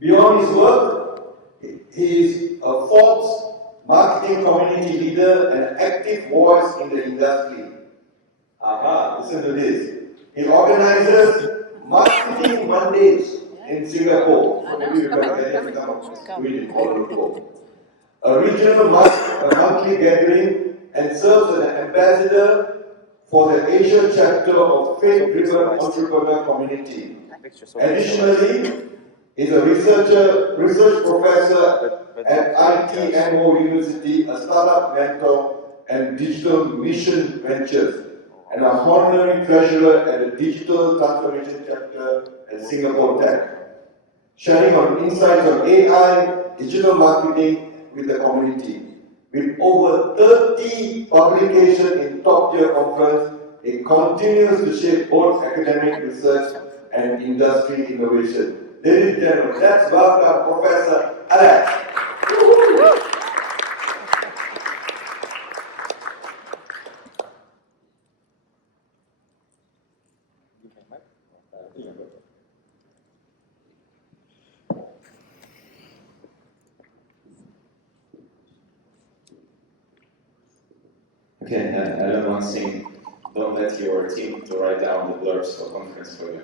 Beyond his work, he is a Forbes marketing community leader and active voice in the industry. Listen to this. He organizes marketing Mondays in Singapore. So maybe you can get him to come do it in Kuala Lumpur. A regional monthly gathering, and serves as an ambassador for the Asia chapter of faith-driven entrepreneur community. Additionally, is a research professor at ITMO University, a startup mentor and digital mission ventures, and a honorary treasurer at the Digital Transformation Chapter at Singapore Tech, sharing on insights on AI, digital marketing with the community. With over 30 publications in top-tier conference, it continues to shape both academic research and industry innovation. Ladies and gentlemen, let's welcome Professor Aleks. Okay, I learned one thing. Don't let your team to write down the blurbs for conference for you.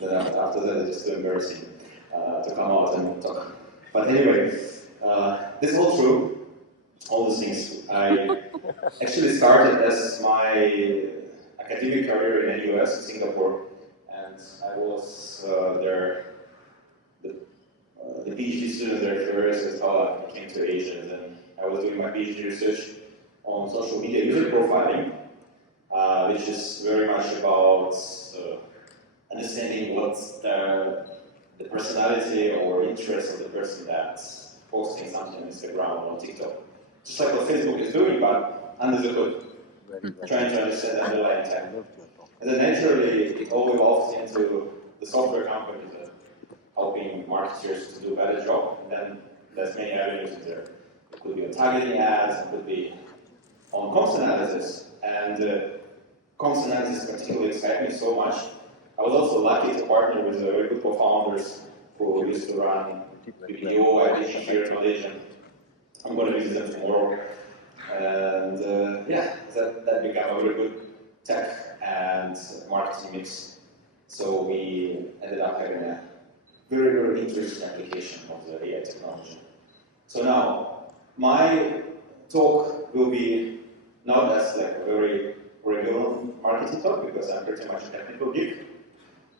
Then after that, it's just too embarrassing to come out and talk. But anyway, this is all true, all these things. I actually started as my academic career in the US, Singapore, and I was there, the PhD student there, curious as how I came to Asia. And then I was doing my PhD research on social media user profiling, which is very much about understanding what's the personality or interest of the person that's posting something on Instagram or on TikTok. Just like what Facebook is doing, but under the hood, trying to understand the underlying intent. And then naturally, it all evolves into the software companies that helping marketers to do a better job. And then there's many avenues in there. It could be on targeting ads, it could be on comps analysis, and comps analysis particularly excited me so much. I was also lucky to partner with very good co-founders who used to run BPO, IDG here in Malaysia. I'm going to visit them tomorrow. And yeah, that became a very good tech and marketing mix. So we ended up having a very, very interesting application of the AI technology. So now, my talk will be not as like a very regular marketing talk because I'm pretty much a technical geek.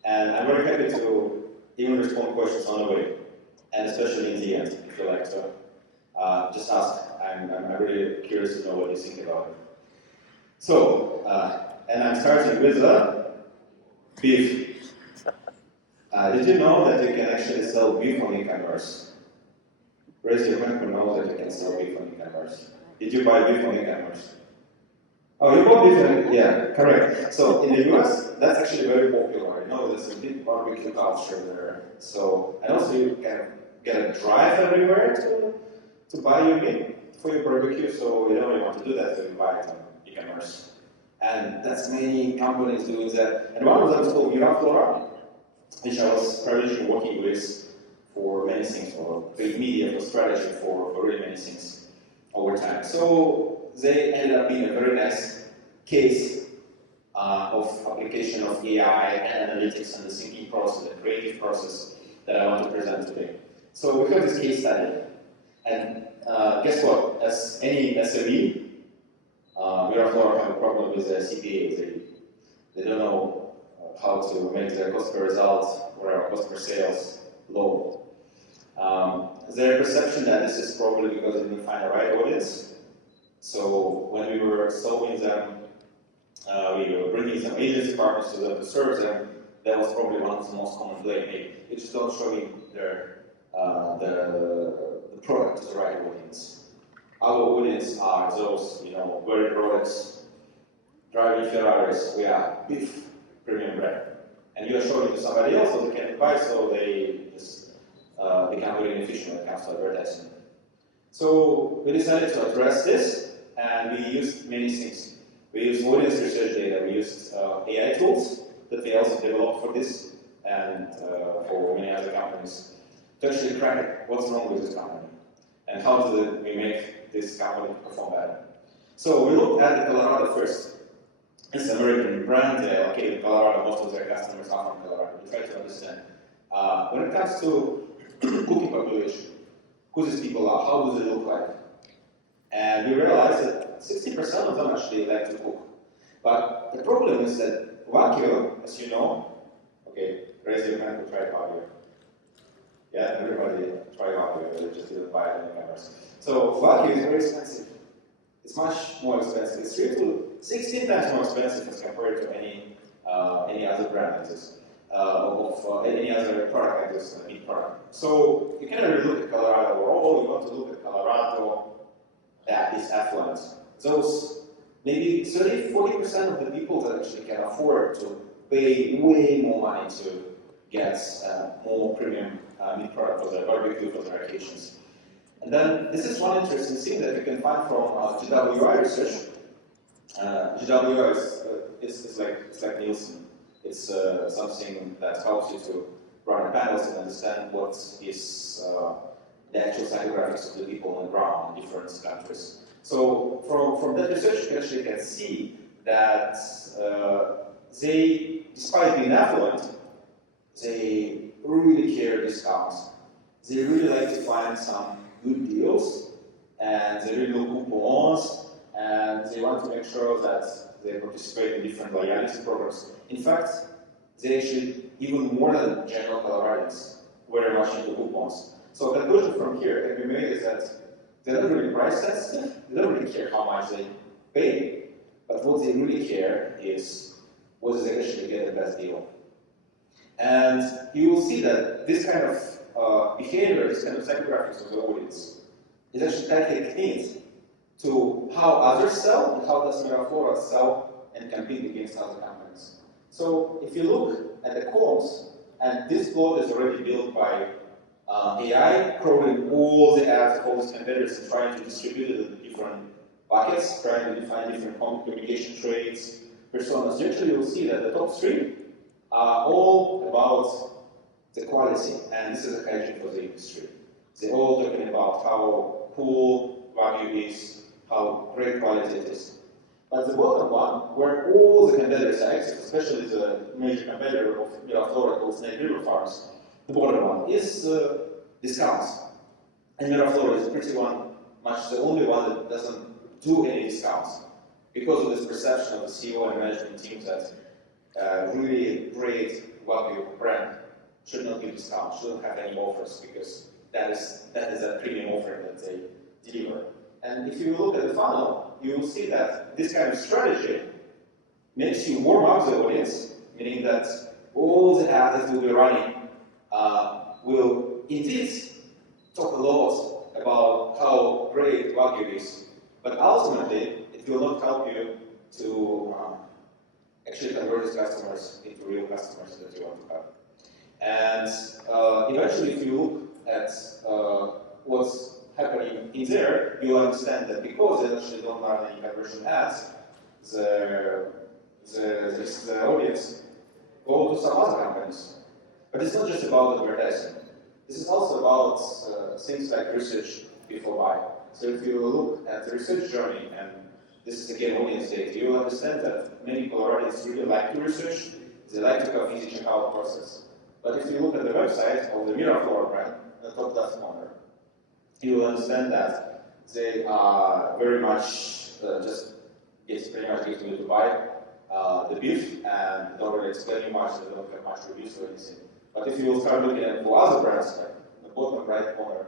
And I'm very happy to even respond to questions on the way, and especially in the end, if you like to just ask. I'm really curious to know what you think about it. So, and I'm starting with beef. Did you know that you can actually sell beef on e-commerce? Raise your hand who knows that you can sell beef on e-commerce. Did you buy beef on e-commerce? Oh, you bought beef, yeah, correct. So in the US, that's actually very popular. You know, there's a big barbecue culture there. So, and also you can get a drive everywhere to buy your meat for your barbecue. So you don't really want to do that, so you buy it on e-commerce. And that's many companies doing that. And one of them is called Miraflora, which I was privileged working with for many things, for paid media, for strategy, for really many things over time. So they ended up being a very nice case of application of AI and analytics and the thinking process, the creative process that I want to present today. So we have this case study, and guess what? As any SME, Miraflora have a problem with their CPA. They don't know how to make their cost per result or cost per sales low. Their perception that this is probably because they didn't find the right audience. So when we were solving them, we were bringing some agency partners to them to serve them. That was probably one of the most common blame. Hey, you just don't show me the product to the right audience. Our audience are those, you know, wearing products, driving Ferraris. We are beef premium brand, and you are showing it to somebody else so they can buy. So they just become very inefficient when it comes to advertising. So we decided to address this, and we used many things. We used audience research data, we used AI tools that we also developed for this, and for many other companies. to actually crack what's wrong with this company and how do we make this company perform better. So we looked at the Colorado first. It's an American brand, okay, in Colorado, most of their customers are from Colorado. We try to understand. When it comes to cookie population, who these people are, how do they look like? And we realized that 60% of them actually like to cook. But the problem is that Wagyu, as you know, okay, raise your hand who tried Wagyu. Yeah, everybody tried Wagyu, they just didn't buy it in the cameras. So Wagyu is very expensive. It's much more expensive. It's 3 to 16 times more expensive as compared to any other brand like this, of any other product like this, meat product. So you cannot really look at Colorado overall. You want to look at Colorado that is affluent. Those maybe 30–40% of the people that actually can afford to pay way more money to get more premium meat product for their barbecue, for their occasions. And then this is one interesting thing that you can find from GWI research. GWI is like Nielsen. It's something that helps you to run panels and understand what is the actual psychographics of the people on the ground in different countries. So from that research, you actually can see that they, despite being affluent, they really care discounts. They really like to find some good deals, and they really look coupons, and they want to make sure that they participate in different loyalty programs. In fact, they actually, even more than general Coloradans, very much into coupons. So the conclusion from here can be made is that they're not really price sensitive, they don't really care how much they pay, but what they really care is whether they actually get the best deal. And you will see that this kind of behavior, this kind of psychographics of the audience, is actually tightly linked to how others sell and how does Miraflora sell and compete against other companies. So if you look at the comps, and this plot is already built by AI, crawling all the ads of all these competitors and trying to distribute it in different buckets, trying to define different communication traits, personas. Actually, you'll see that the top 3 are all about the quality, and this is a hygiene for the industry. They're all talking about how cool Wagyu is, how great quality it is. But the bottom one, where all the competitors are active, especially the major competitor of Miraflora called Snake River Farms, the bottom one is discounts. And Miraflora is pretty much the only one that doesn't do any discounts because of this perception of the CEO and management teams that really great Wagyu brand should not give discounts, shouldn't have any offers because that is a premium offering that they deliver. And if you look at the funnel, you will see that this kind of strategy makes you warm up the audience, meaning that all the ads that will be running will indeed talk a lot about how great Wagyu is, but ultimately it will not help you to actually convert these customers into real customers that you want to have. And eventually, if you look at what's happening in there, you'll understand that because they actually don't run any conversion ads, the audience go to some other companies. But it's not just about advertising. This is also about things like research before buy. So if you look at the research journey, and this is again audience data, you will understand that many Coloradans really like to research. They like to have easy checkout process. But if you look at the website of the Miraflora brand, the top left corner, you will understand that they are very much pretty much getting you to buy the beef and don't really explain much, they don't have much reviews or anything. But if you will start looking at for other brands, like the bottom right corner,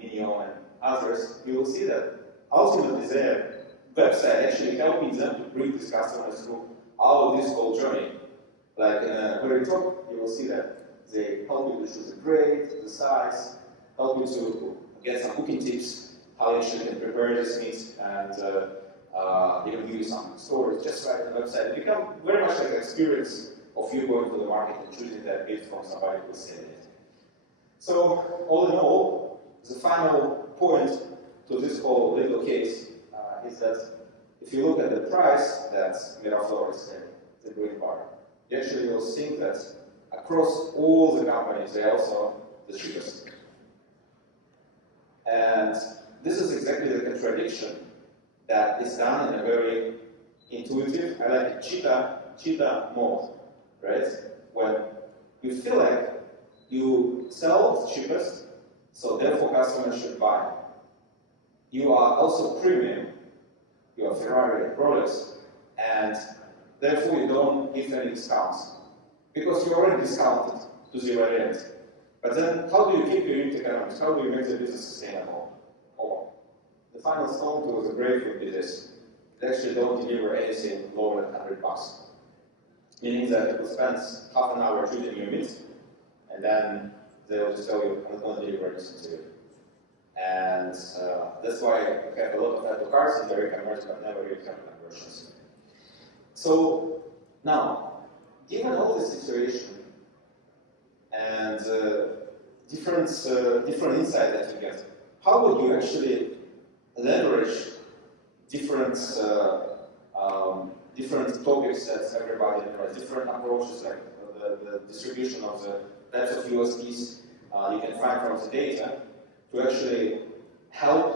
Minio and others, you will see that ultimately their website actually helping them to bring these customers through all of this whole journey. Like in the very top, you will see that they help you to choose the grade, the size, help you to get some cooking tips, how you actually can prepare this meat, and they will give you some stories just right on the website. It becomes very much like an experience of you going to the market and choosing that bit from somebody who is selling it. So, all in all, the final point to this whole little case is that if you look at the price that Miraflora is selling, the green bar, you actually will think that across all the companies, they also the cheapest. And this is exactly the contradiction that is done in a very intuitive, I like it, cheetah mode, right? When you feel like you sell the cheapest, so therefore customers should buy. You are also premium, you are Ferrari, Rolex, and therefore you don't give any discounts, because you're already discounted to the very end. But then, how do you keep your unit economics? How do you make the business sustainable? Or the final stone to the grave would be this. They actually don't deliver anything lower than $100. Meaning that people spend half an hour treating your meat, and then they'll just tell you, I'm not going to deliver anything to you. And that's why we have a lot of auto cars and very converted, but never really have conversions. So now, given all this situation and different insight that you get, how would you actually leverage different topics that everybody has, different approaches, like the distribution of the types of USBs you can find from the data, to actually help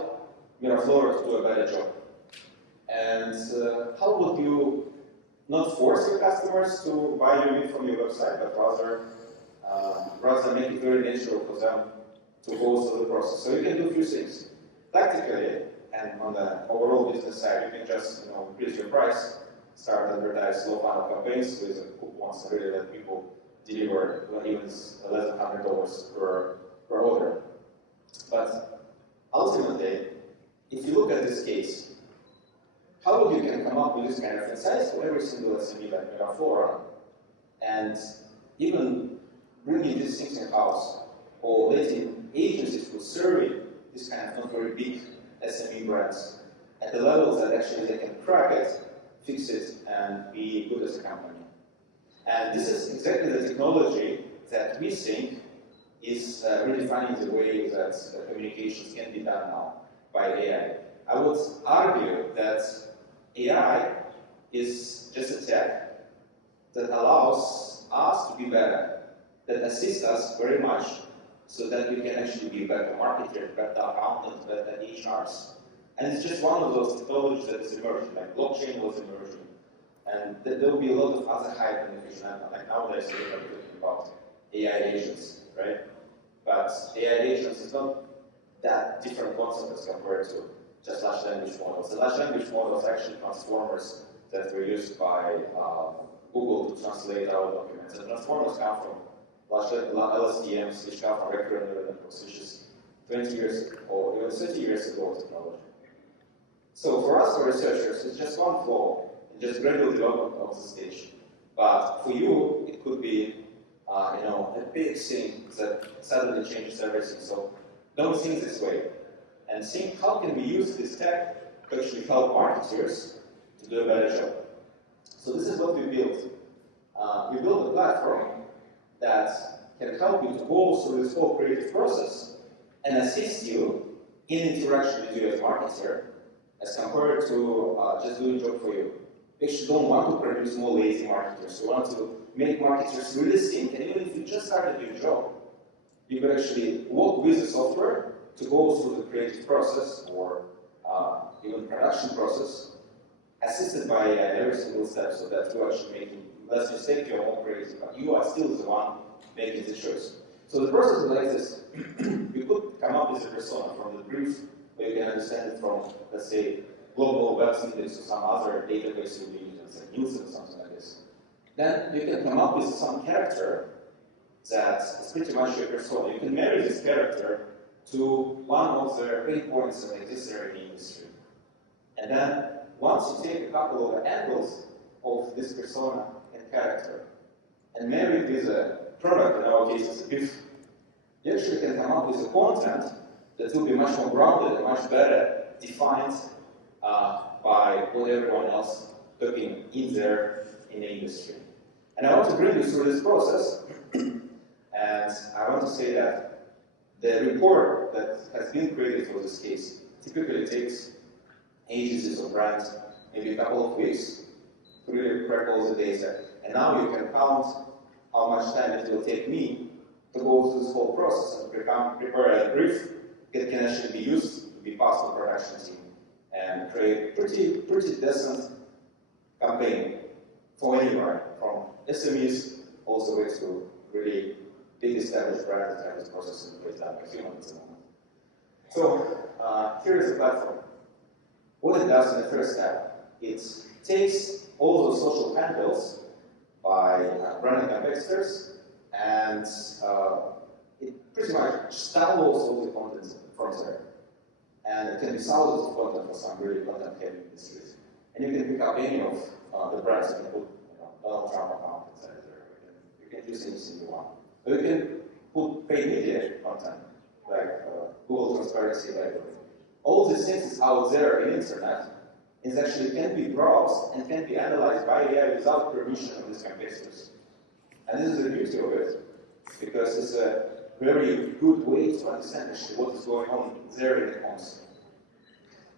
Miraflora to do a better job? And how would you not force your customers to buy your meat from your website, but rather make it very natural for them to go through the process? So you can do a few things. Tactically, and on the overall business side, you can just increase your price, start advertise low funnel campaigns with coupons, really let people deliver even less than $100 per order. But ultimately, if you look at this case, how would you can come up with this kind of insights for every single SME like Miraflora, and even bringing these things in-house, or letting agencies who serve this kind of not very big SME brands at the levels that actually they can crack it, fix it, and be good as a company. And this is exactly the technology that we think is redefining the way that communications can be done now by AI. I would argue that AI is just a tech that allows us to be better, that assists us very much, so that we can actually be better marketers, better accountants, better HRs. And it's just one of those technologies that is emerging, like blockchain was emerging. And there will be a lot of other hype in the future. Like nowadays, we're talking about AI agents, right? But AI agents is not that different concept as compared to just large language models. The large language models are actually transformers that were used by Google to translate our documents. And transformers come from large LSTMs, which come from recurrent neural networks, which is 20 years or even 30 years ago technology. So for us, for researchers, it's just one flow, just gradual development of the stage. But for you, it could be a big thing that suddenly changes everything. So don't think this way. And think, how can we use this tech to actually help marketers to do a better job? So this is what we built. We built a platform that can help you to go through this whole creative process and assist you in interaction with you as marketer, as compared to just doing a job for you. We actually don't want to produce more lazy marketers. We want to make marketers really think, and even if you just started your job, you could actually work with the software to go through the creative process or even production process, assisted by every single step, so that you're actually making less mistakes, you're more creative, but you are still the one making the choice. So the process is like this. You could come up with a persona from the brief, where you can understand it from, let's say, global web index or some other database you'll be using, say Nielsen or something like this. Then you can come up with some character that is pretty much your persona. You can marry this character to one of the pain points that exist there in the industry. And then once you take a couple of angles of this persona and character and marry it with a product, in our case it's a beef, you actually can come up with a content that will be much more grounded and much better defined by what everyone else talking in there in the industry. And I want to bring you through this process, and I want to say that the report that has been created for this case typically takes agencies or brands maybe a couple of weeks to really crack all the data. And now you can count how much time it will take me to go through this whole process and prepare a brief that can actually be used to be passed to production team and create pretty decent campaign for anywhere, from SMEs all the way to really big established brands that have this process in place done by humans at the moment. So here is the platform. What it does in the first step, it takes all those social handles by brand ambassadors, and it pretty much just downloads all the content from there. And it can be thousands of content for some really content-heavy industries. And you can pick up any of the brands. You can put Donald Trump account inside there. You can use anything you want. Or you can put paid media content, like Google Transparency Library. All these things is out there in the internet. It actually can be browsed and can be analyzed by AI without permission of these competitors. And this is the beauty of it, because it's a very good way to understand actually what is going on there in the console.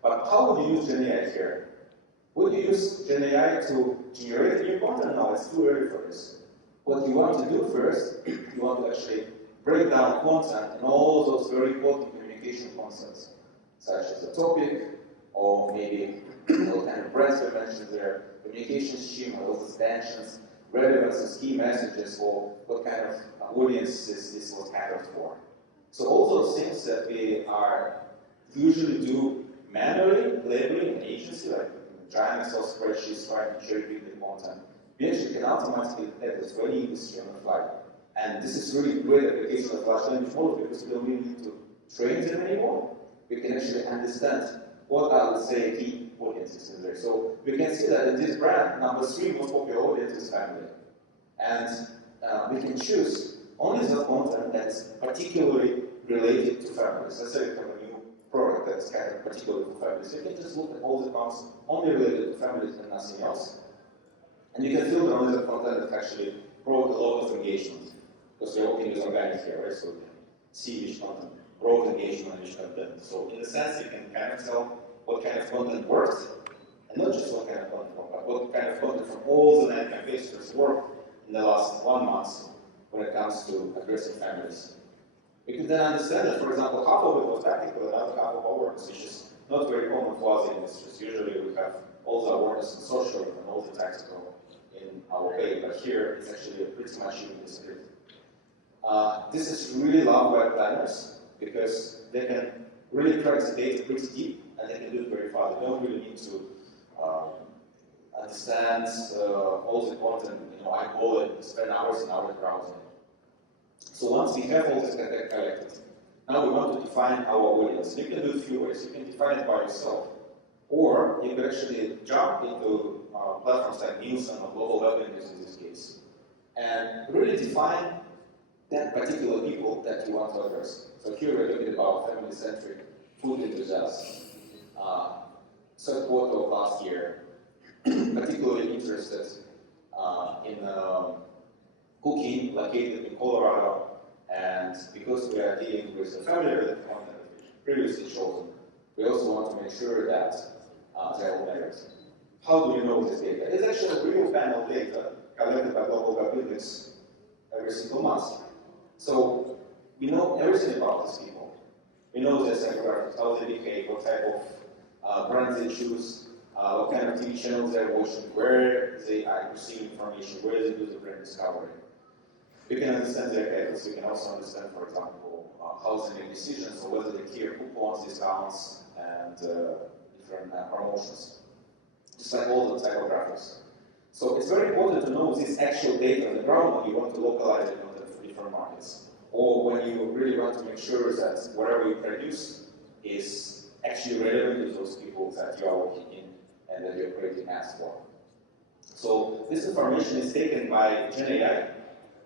But how would you use GenAI here? Would you use GenAI to generate new content? No, it's too early for this. What you want to do first, you want to actually break down content and all those very important communication concepts, such as the topic, or maybe what kind of brands we mentioned there, communication scheme, all those tensions, relevances, key messages, or what kind of audience this was catered for. So all those things that we are usually do manually, labeling an agency, like giant Excel spreadsheets trying to cherry pick the content, we actually can automatically detect this very easily on the fly. And this is really great application of large language models because we don't really need to train them anymore. We can actually understand what are, let's say, key audiences in there. So we can see that in this brand, number 3 most popular audience is family. And we can choose only the content that's particularly related to families. Let's say we have a new product that's kind of particularly for families. You can just look at all the accounts only related to families and nothing else. And you can filter only the content that actually brought a lot of engagement. Because we're working with organic here, right? So we can see which content brought engagement and which content. So in a sense, you can kind of tell what kind of content worked, and not just what kind of content worked, but what kind of content from all the 9 competitors worked in the last 1 month when it comes to addressing families. We can then understand that, for example, half of it was tactical and another half of awareness, which is not very common for us in industries. Usually we have all the awareness in social and all the tactical in our pay, but here it's actually pretty much evenly split. This is really loved by planners because they can really track the data pretty deep and they can do it very fast. They don't really need to understand all the content, eyeball it, spend hours and hours browsing. So once we have all this data collected, now we want to define our audience. You can do it a few ways. You can define it by yourself, or you can actually jump into platforms like Nielsen or Global Web Index in this case, and really define that particular people that you want to address. So here we're talking about family-centric food enthusiasts. Third quarter of last year, particularly interested in cooking, located in Colorado, and because we are dealing with the family-related content previously chosen, we also want to make sure that they're all measured. How do we know this data? It's actually real panel data collected by Global Web Index every single month. So we know everything about these people. We know their psychographics, how they behave, what type of brands they choose, what kind of TV channels they're watching, where they are receiving information, where they do the brand discovery. We can understand their habits. We can also understand, for example, how they make decisions, or whether they clear coupons, discounts, and different promotions. Just like all the psychographics. So it's very important to know this actual data on the ground when you want to localize it for different markets, or when you really want to make sure that whatever you produce is actually relevant to those people that you are working in and that you're creating ads for. So this information is taken by GenAI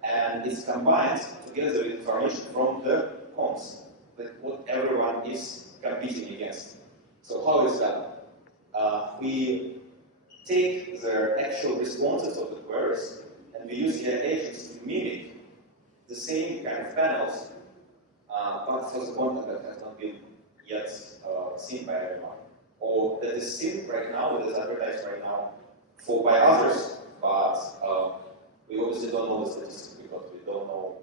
and it's combined together with information from the comps, that what everyone is competing against. So how is that? We take the actual responses of the queries and we use the agents to mimic the same kind of panels, but for the content that has not been yet seen by everyone, or that is seen right now, that is advertised right now by others, but we obviously don't know the statistics because we don't know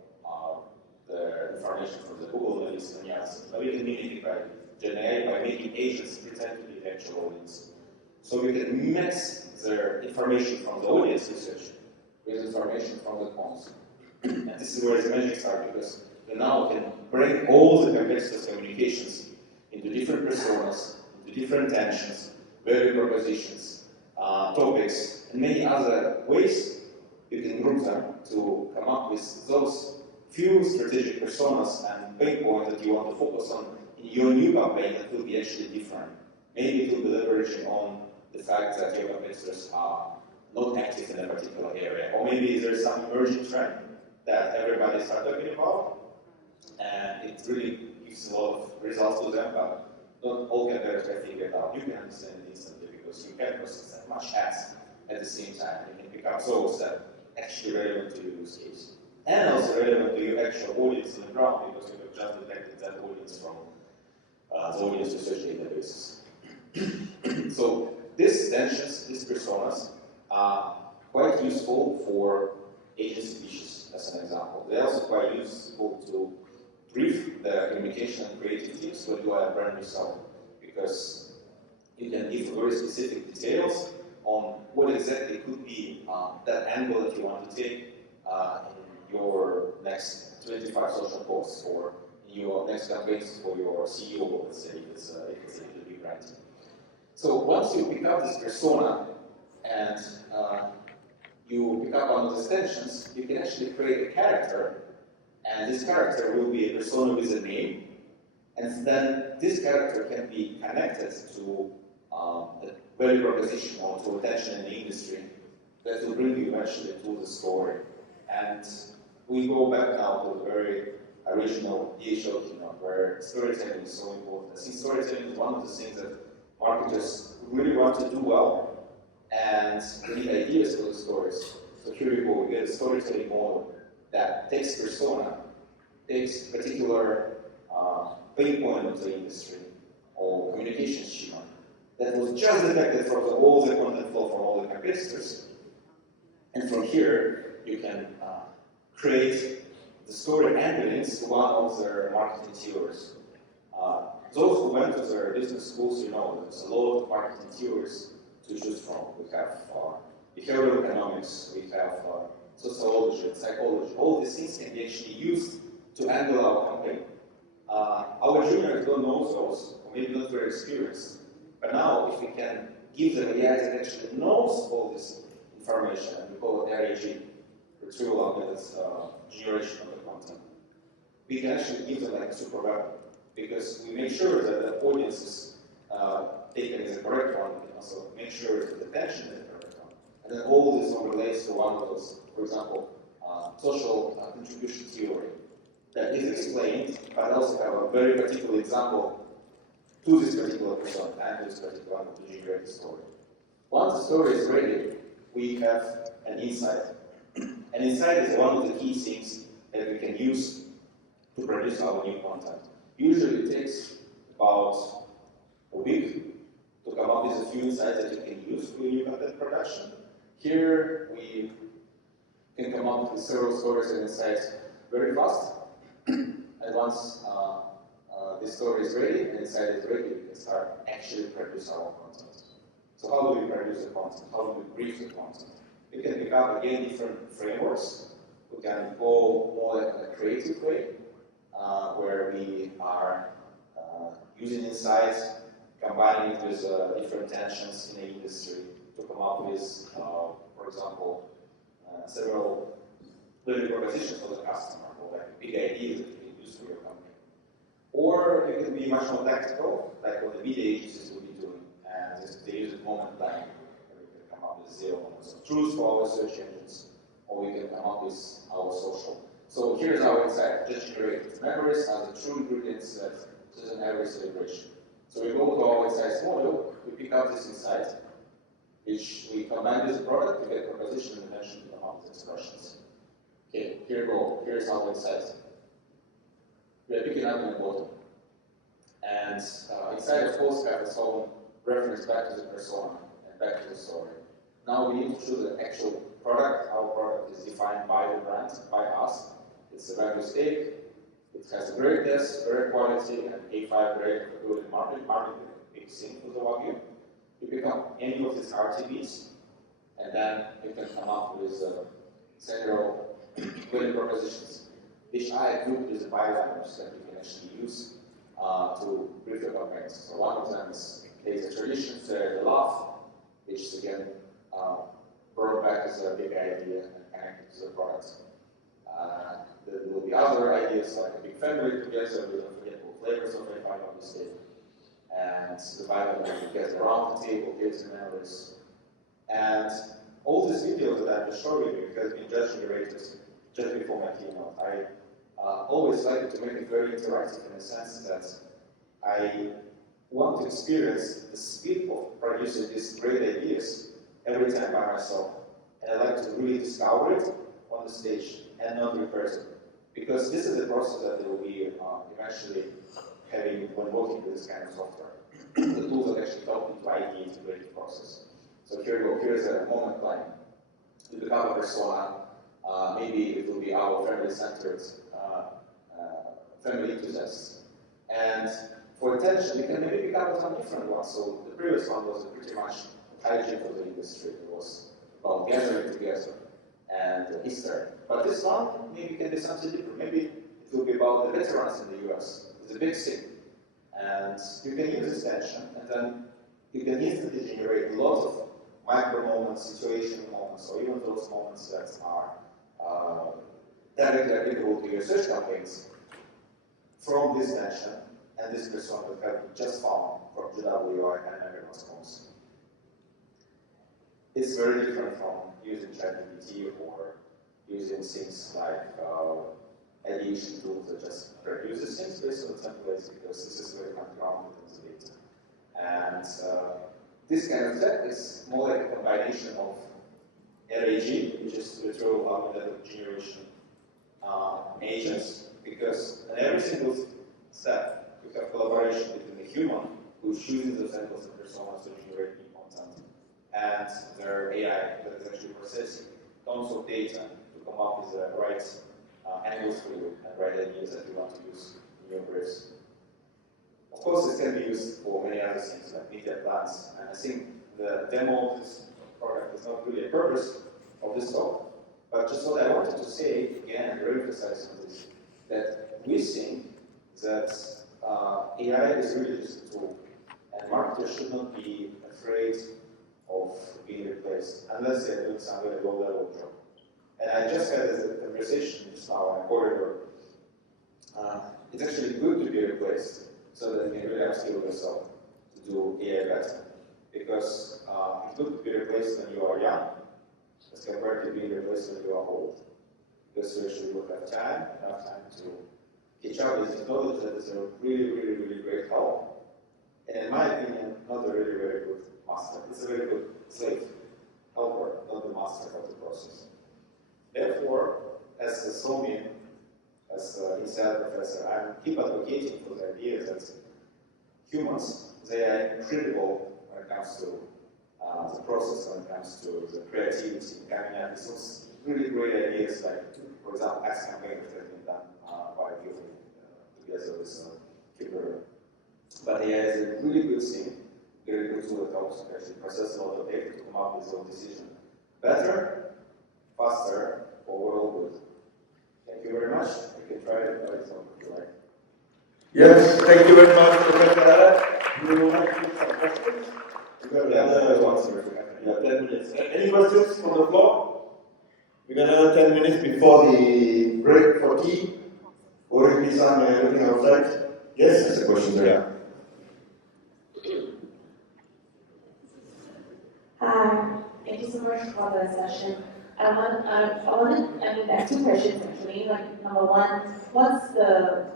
the information from the Google list and yes. Now we can mimic it by GenAI by making agents pretend to be the actual audience. So we can mix the information from the audience research with information from the quants. And this is where the magic starts because we now can bring all the competitors' communications into different personas, into different tensions, value propositions, topics, and many other ways you can group them to come up with those few strategic personas and pain points that you want to focus on in your new campaign that will be actually different. Maybe it will be leveraging on the fact that your competitors are not active in a particular area, or maybe there's some emerging trend that everybody starts talking about, and it really gives a lot of results to them, but not all competitors can figure it out. You can understand it instantly because you can process that much ads at the same time. You can pick up those that are actually relevant to your use case, and also relevant to your actual audience on the ground because you have just detected that audience from the audience research databases. So these tensions, these personas, are quite useful for agency pitches, as an example. They're also quite useful to brief the communication and creative teams when you are a brand new seller, because you can give very specific details on what exactly could be that angle that you want to take in your next 25 social posts or your next campaigns for your CEO, let's say, if it's a big brand. So once you pick up this persona and you pick up on those tensions, you can actually create a character, and this character will be a persona with a name, and then this character can be connected to the value proposition or to attention in the industry that will bring you eventually to the story. And we go back now to the very original DHL keynote, where storytelling is so important. I think storytelling is one of the things that marketers really want to do well, and we need ideas for the stories. So here we go, we get a storytelling model that takes persona, takes particular pain point of the industry or communication schema that was just detected from all the content flow from all the competitors. And from here, you can create the story ambulance to one of their marketing theories. Those who went to their business schools, you know, there's a lot of marketing theories to choose from. We have behavioral economics, we have sociology, psychology. All these things can be actually used to angle our campaign. Our juniors don't know those, or maybe not very experienced. But now, if we can give them AI that actually knows all this information, and we call it RAG, retrieval augmented generation of the content, we can actually give them like a super weapon, because we make sure that the audience is taken as a correct one, and also make sure that the attention is the correct one. And then all this overlays to one of those, for example, social contribution theory that is explained, but also have a very particular example to this particular persona and to this particular one to generate the story. Once the story is ready, we have an insight. An insight is one of the key things that we can use to produce our new content. Usually it takes about a week to come up with a few insights that you can use for your new content production. Here we can come up with several stories and insights very fast. And once the story is ready and insight is ready, we can start actually produce our content. So how do we produce the content? How do we brief the content? We can pick up again different frameworks. We can go more like a creative way, where we are using insights, combining it with different tensions in the industry to come up with, for example, several value propositions for the customer, or like big ideas that you can use for your company. Or it can be much more tactical, like what the media agencies will be doing, and they use it moment planning. We can come up with 0 moments of truth for our search engines, or we can come up with our social. So here's our insight: just generate memories as the true ingredients that doesn't have every celebration. So we go to our insights module, we pick up this insight, which we combine with the product to get proposition and attention to come up with expressions. Okay, here we go. Here's our insight. We are picking up in the bottom. And inside, of course, we have its own reference back to the persona and back to the story. Now we need to choose the actual product. Our product is defined by the brand, by us. It's a value stake. It has a great test, very quality, and A5 grade good market big thing for the Wagyu. You pick up any of these RTBs, and then you can come up with several value propositions, which I group as byliners that you can actually use to brief your campaigns. So one of them is data traditions, the love, which is again brought back as a big idea and connected to the product. There will be other ideas like a big family together with unforgettable flavors of A5 obviously, and the Bible that gets around the table, gives memories. And all these videos that I'm just showing you have been just generated just before my keynote. I always like to make it very interactive in the sense that I want to experience the speed of producing these great ideas every time by myself. And I like to really discover it on the stage and not rehearse it. Because this is the process that they will be eventually having when working with this kind of software. The tools that actually help you to ideate the creative process. So here you go, here's a moment plan. You become a persona. Maybe it will be our family-centered family enthusiasts. And for attention, you can maybe become some different ones. So the previous one was pretty much hygiene for the industry. It was about gathering together and history. But this one maybe can be something different. Maybe it will be about the veterans in the US. It's a big thing. And you can use this tension, and then you can instantly generate lots of micro moments, situational moments, or even those moments that are directly applicable to your search campaigns from this tension and this persona that have just found from GWI and everyone's homes. It's very different from using ChatGPT or using things like ideation tools that just produces things based on the templates, because this is very grounded in the data. And this kind of tech is more like a combination of RAG, which is retrieval augmented generation agents, because in every single step we have collaboration between the human who's choosing the samples and personas to generate new content, and their AI that is actually processing tons of data to come up with the right angles for you and right ideas that you want to use in your briefs. Of course, this can be used for many other things like media plans, and I think the demo of this product is not really a purpose of this talk, but just what I wanted to say again and re-emphasize on this, that we think that AI is really just a tool, and marketers should not be afraid of being replaced unless they're doing some very low-level job. And I just had a conversation just now in a corridor. It's actually good to be replaced so that you can really upskill yourself to do AI better. Because it's good to be replaced when you are young as compared to being replaced when you are old. Because you actually will have enough time to catch up with knowledge that is a really great help. And in my opinion, not a really very good master. It's a very good slave helper, not the master of the process. Therefore, as a SOMIN, as an inside professor, I keep advocating for the idea that humans, they are incredible when it comes to the process, when it comes to the creativity, coming up with some really great ideas, like, for example, Axe campaign that has been done by you together with Kipper. But AI is a really good thing, very good tool that helps to actually process a lot of data to come up with your decision better, faster, overall good. Thank you very much. You can try it by yourself if you like. Yes, thank you very much, Professor Aleks. We would like to take some questions. We have 10 minutes. Any questions from the floor? We're going to have 10 minutes before the break for tea. Or if some looking outside. Yes? That's a question there. Thank you so much for the session. I have two questions actually. Like, number one, what's the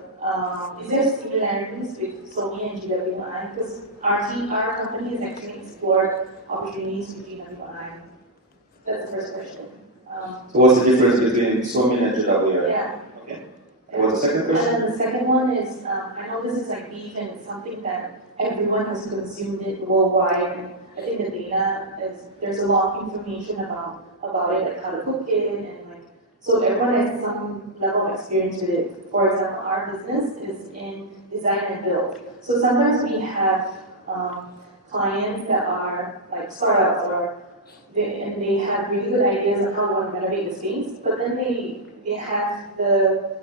is there similarities with SOMIN and GWI? Because our company has actually explored opportunities with GWI. That's the first question. So what's the difference between SOMIN and GWI? Yeah. Okay. And what's the second question? And the second one is, I know this is like beef and it's something that everyone has consumed it worldwide. And I think the data is, there's a lot of information about it, like how to cook it and like So everyone has some level of experience with it. For example, our business is in design and build. So sometimes we have clients that are like startups and they have really good ideas on how they want to renovate the space, but then they have the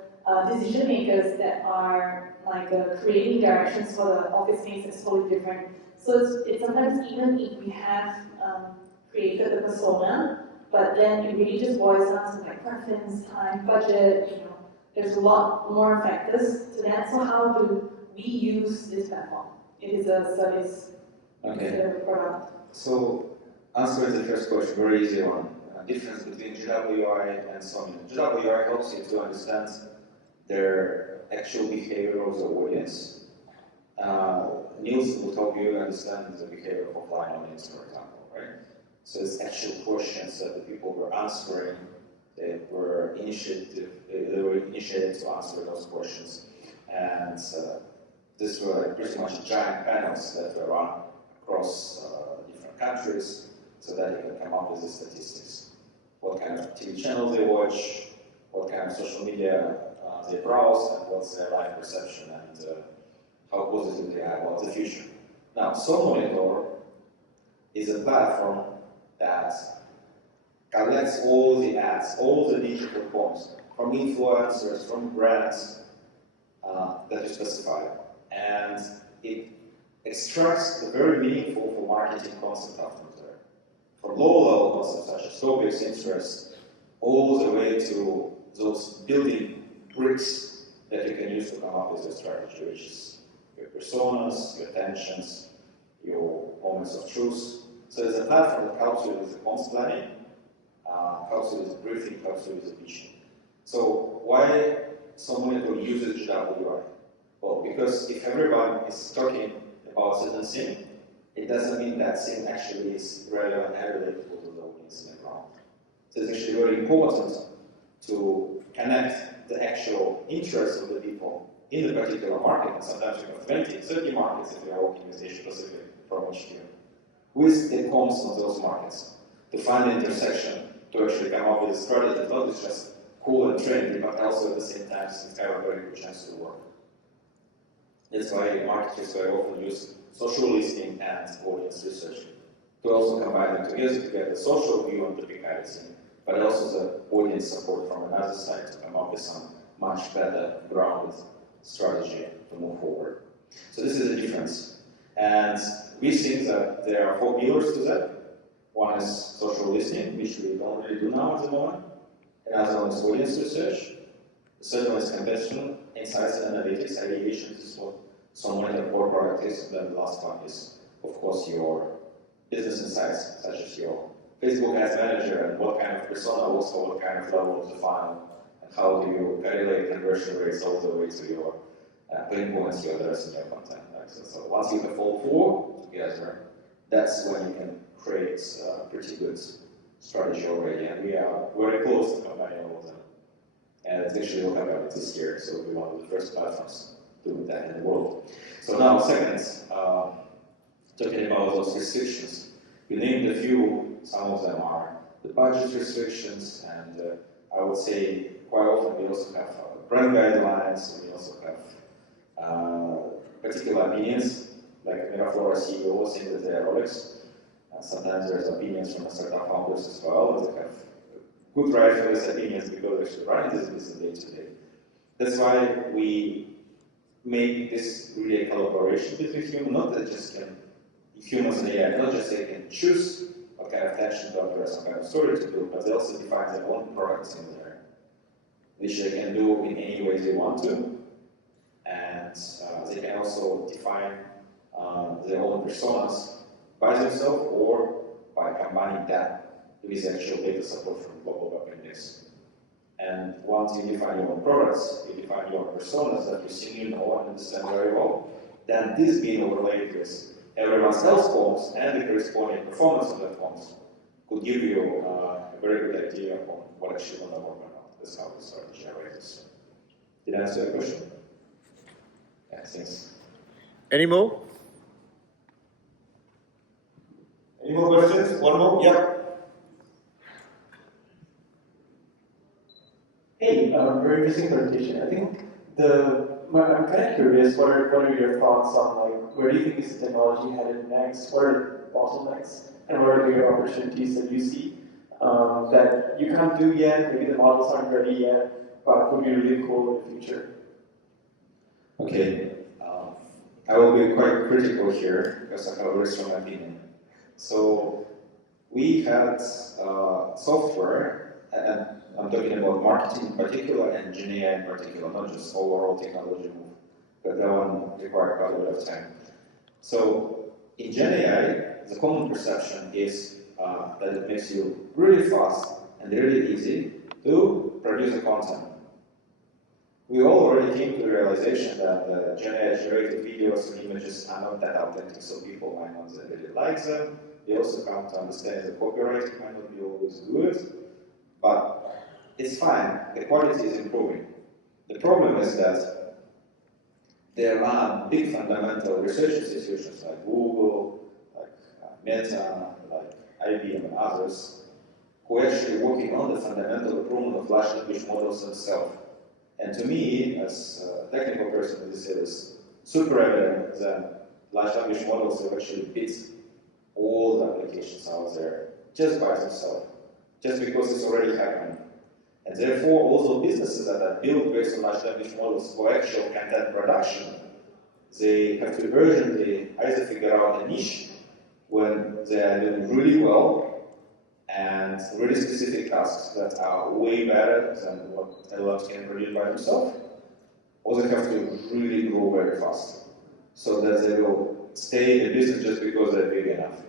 decision makers that are like creating directions for the office space that's totally different. So it's sometimes even if we have created the persona, but then it really just boils down to like preference, time, budget, there's a lot more factors to that. So how do we use this platform? It is a service, Okay. a product. So, answering the first question, very easy one. Difference between GWI and SOMIN. GWI helps you to understand their actual behavior of the audience. Niels will help you understand the behavior of offline audience, for example, right? So it's actual questions that the people were answering. They were initiated to answer those questions, and these were like pretty much giant panels that were run across different countries, so that you can come up with the statistics. What kind of TV channels they watch, what kind of social media they browse, and what's their life perception, and how positive they are about the future. Now, SOMONITOR is a platform that collects all the ads, all the digital points, from influencers, from brands that you specify, and it extracts the very meaningful marketing concept out of there. From low-level concepts such as topics, interests, all the way to those building bricks that you can use to come up with your strategy, which is your personas, your tensions, your moments of truth. So it's a platform that helps you with the comms planning, helps you with the briefing, helps you with the vision. So why SOMONITOR uses GWI? Well, because if everyone is talking about certain thing, it doesn't mean that thing actually is relevant and relatable to the audience in the ground. So it's actually very important to connect the actual interests of the people in the particular market, and sometimes you have 20, 30 markets if you are working with Asia Pacific from each year, with the comms of those markets, to find the intersection, to actually come up with a strategy that not just cool and trendy, but also at the same time it's have a very good chance to work. That's why marketers very often use social listening and audience research to also combine them together to get the social view on topicality, but also the audience support from another side to come up with some much better grounded strategy to move forward. So this is the difference. And we think that there are 4 pillars to that. One is social listening, which we don't really do now at the moment. Another one is audience research. The third one is contextual insights and analytics. Ideation is what SOMONITOR core product is. And then the last one is, of course, your business insights, such as your Facebook Ads Manager and what kind of persona works for what kind of level of the funnel, and how do you correlate conversion rates all the way to your pain points you address in your content. Right? So once you have all 4 together, that's when you can create a pretty good strategy already. And we are very close to combining all of them. And it actually will happen this year, so we're one of the first platforms doing that in the world. So now, second, talking about those restrictions. We named a few. Some of them are the budget restrictions, and I would say quite often we also have brand guidelines, and we also have particular opinions, like Miraflora CEO saying that they are Aleks, and sometimes there's opinions from startup founders as well, that they have good right for these opinions because they're actually running this business day to day. That's why we make this really a collaboration between humans, not that just humans and AI, not just they can choose what kind of tension to address, what kind of story to build, but they also define their own products in there, which they can do in any way they want to, and they can also define their own personas by themselves or by combining that with actual data support from global web index. And once you define your own products, you define your personas that you see, you know, and understand very well, then this being overlaid with everyone else's forms and the corresponding performance of that forms could give you a very good idea on what actually want to work on. That's how we start to generate this. Did I answer your question? Yeah, thanks. Any more? Any more questions? One more? Yeah. Hey, very interesting presentation. I think I'm kind of curious. What are your thoughts on like where do you think is the technology headed next? What are the bottlenecks, and what are the bigger opportunities that you see that you can't do yet? Maybe the models aren't ready yet, but would be really cool in the future. Okay, I will be quite critical here because I have a very strong opinion. So we had software, and I'm talking about marketing in particular and GenAI in particular, not just overall technology move, but that one required quite a bit of time. So in GenAI, the common perception is that it makes you really fast and really easy to produce a content. We all already came to the realization that GenAI generated videos and images are not that authentic, so people might not really like them. They also come to understand that copyright might not be always good, but it's fine, the quality is improving. The problem is that there are big fundamental research institutions like Google, like Meta, like IBM and others, who are actually working on the fundamental improvement of large language models themselves. And to me, as a technical person, this is super evident that large language models have actually beat all the applications out there just by themselves, just because it's already happening. And therefore, also businesses that are built based on large language models for actual content production, they have to urgently either figure out a niche when they are doing really well and really specific tasks that are way better than what LLMs can produce by themselves, or they have to really grow very fast so that they will stay in the business just because they're big enough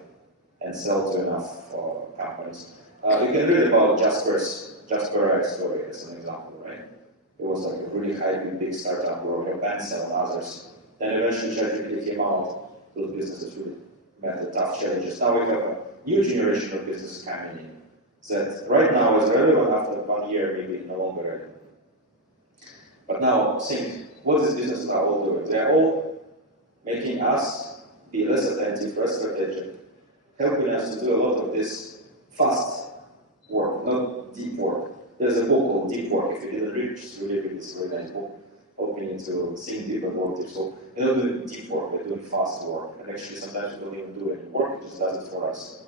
and sell to enough companies. You can read about Jasper story as an example, right? It was like a really hyped big startup where Pencil and others. Then eventually ChatGPT came out, those businesses really met the tough challenges. Now we have a new generation of businesses coming in that right now is relevant after 1 year, maybe no longer relevant. But now think, what these businesses are all doing? They're all making us be less attentive, less strategic, helping us to do a lot of this fast work, not deep work. There's a book called Deep Work. If you didn't read, just really read this very nice book, helping you to think deep and work deep. So they're not doing deep work, they're doing fast work. And actually sometimes we don't even do any work, it just does it for us.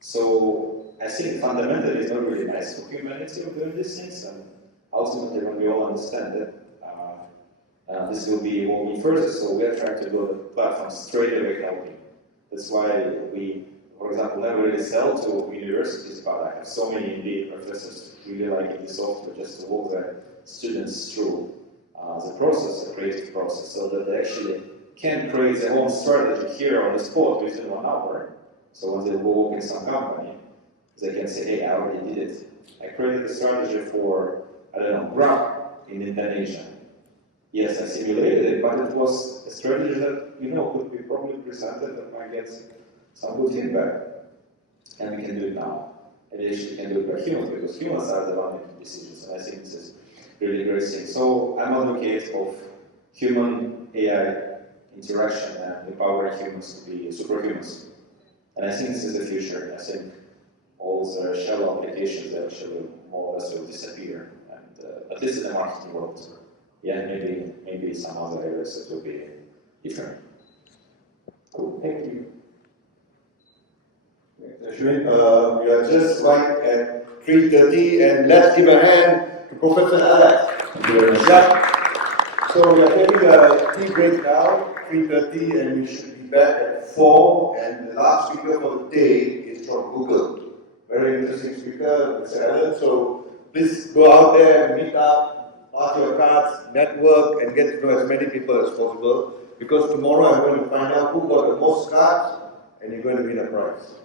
So I think fundamentally it's not really nice for humanity of doing these things, and ultimately when we all understand it, this will be evolving further, so we are trying to build a platform straight away helping. That's why we, for example, never really sell to universities, but I have so many MBA professors really liking the software just to walk their students through the process, the creative process, so that they actually can create their own strategy here on the spot within 1 hour. So when they work in some company, they can say, hey, I already did it. I created a strategy for, I don't know, Grab in Indonesia. Yes, I simulated it, but it was a strategy that, could be probably presented and might get some good feedback. And we can do it now. And we actually can do it by humans, because humans are the ones making decisions. And I think this is really great thing. So I'm an advocate of human-AI interaction and empowering humans to be superhumans. And I think this is the future. I think all the shallow applications that actually more or less will disappear. And at least in the marketing world. Yeah, maybe some other areas that will be different. Cool, thank you. Ashwin, we are just right at 3:30, and let's give a hand to Professor Aleks. Thank you very much. Yeah. So we are taking a tea break now, 3:30, and we should be back at 4. And the last speaker for the day is from Google. Very interesting speaker, Mr. Allen. So please go out there and meet up, pass your cards, network, and get to know as many people as possible. Because tomorrow I'm going to find out who got the most cards, and you're going to win a prize.